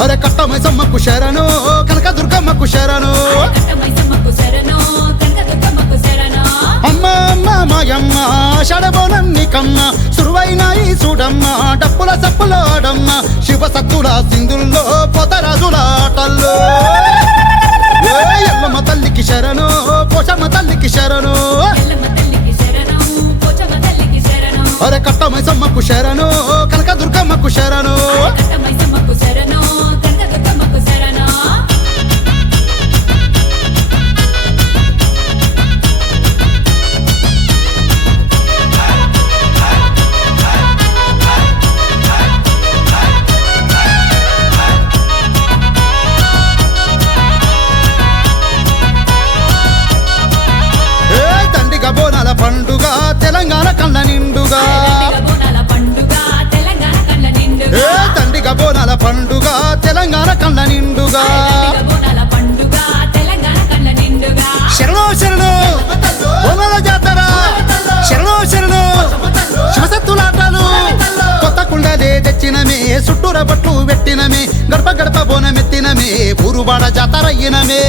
అరే కట్టమైసమ్మకు శరణు కనకదుర్గమ్మకు శరణు అమ్మ అమ్మ మాయమ్మ షడబోనన్ని కమ్మ సురువైన ఈ చూడమ్మ డప్పుల సప్పుల ఆడమ్మ శివ సత్తుల సింధుల్లో పోతరాజుల ఆటల్లో ఎల్లమ్మ తల్లికి శరణు పోషమ్మ తల్లికి శరణు అరే కట్టమైసమ్మకు శరణు కనకదుర్గమ్మకు శరణు బోనాల పండుగ తెలంగాణ కళ్ళ నిండుగా తండ్రిగ బోనాల పండుగ తెలంగాణ కళ్ళ నిండుగా శరణో శరణు బోనాల జాతర శరణో శరణు శివసత్తులాటలు కొత్త కుండలే తెచ్చినమే చుట్టూర బట్లు పెట్టినమే గడప గడప బోనమెత్తినమే ఊరువాడ జాతర అయ్యినమే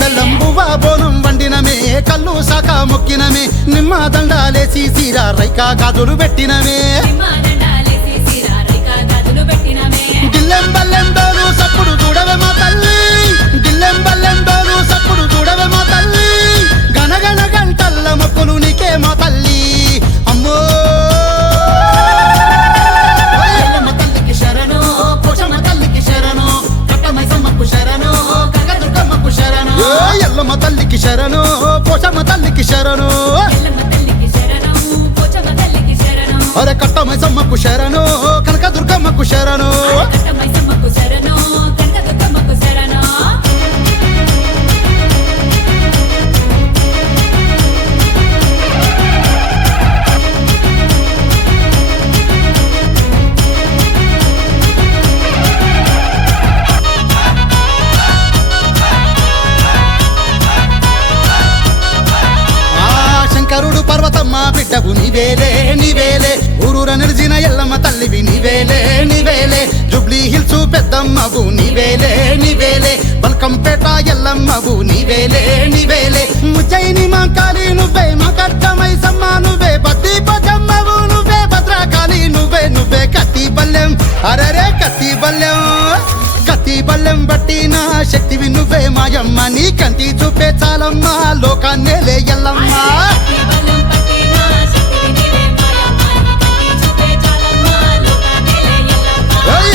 బెల్లం బువ్వ బోనం వండినమే కళ్ళు శాఖ మొక్కినమే నిమ్మ దండాలేసి సీరా రైకా గాజులు పెట్టినమే గిల్లెం బల్లెం డోలు సప్పుడు చూడవే మా తల్లి గిల్లెం బల్లెం డోలు సప్పుడు చూడవే మా తల్లి గనగన గంటల్ల మొక్కులు నీకే మా తల్లి అమ్మో ఎల్లమ్మ తల్లికి శరణు పోషమ్మ తల్లికి శరణు కట్టమైసమ్మకు శరణు కనకదుర్గమ్మకు శరణు ఎల్లమ్మ తల్లికి శరణు పోషమ్మ తల్లికి శరణు అరే కట్టమైసమ్మకు శరణు కనకదుర్గమ్మకు శరణు శంకరుడు పర్వతమ్మ బిడ్డవు నీవేలే నీవేలే ఊరూర నిలిచిన ఎల్లమ్మ తల్లివి నీవేలే నీవేలే జుబ్లీ హిల్స్ పెద్దమ్మవు నీవేలే నీవేలే బల్కంపేట ఎల్లమ్మవు నీవేలే నీవేలే ముజ్జయిని మాంకాళి నువ్వే మా కట్టమైసమ్మ నువ్వే బద్ది పదమ్మవు నువ్వే భద్రకాళి నువ్వే నువ్వే కత్తి బల్లెం అరరే కత్తి బల్లెం కత్తి బల్లెం బట్టిన శక్తివి నువ్వే మాయమ్మ నీ కంటి చూపే చాలమ్మ లోకాన్నేలే ఎల్లమ్మ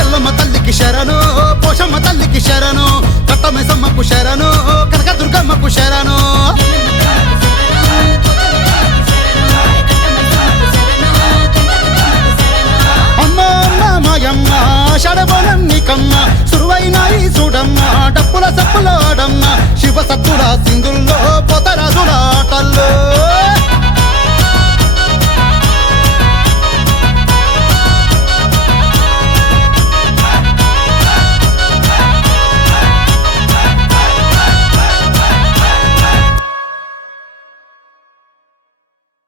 ఎల్లమ్మ తల్లికి శరణు పోషమ్మ తల్లికి శరణు కట్టమైసమ్మకు శరణు కనకదుర్గమ్మకు శరణు అమ్మ అమ్మ మాయమ్మ షడబోనన్ని కమ్మ సురువైన ఈ చూడమ్మ డప్పుల సప్పుల ఆడమ్మ శివ సత్తుల సింధుల్లో పోతరాజుల ఆటల్లో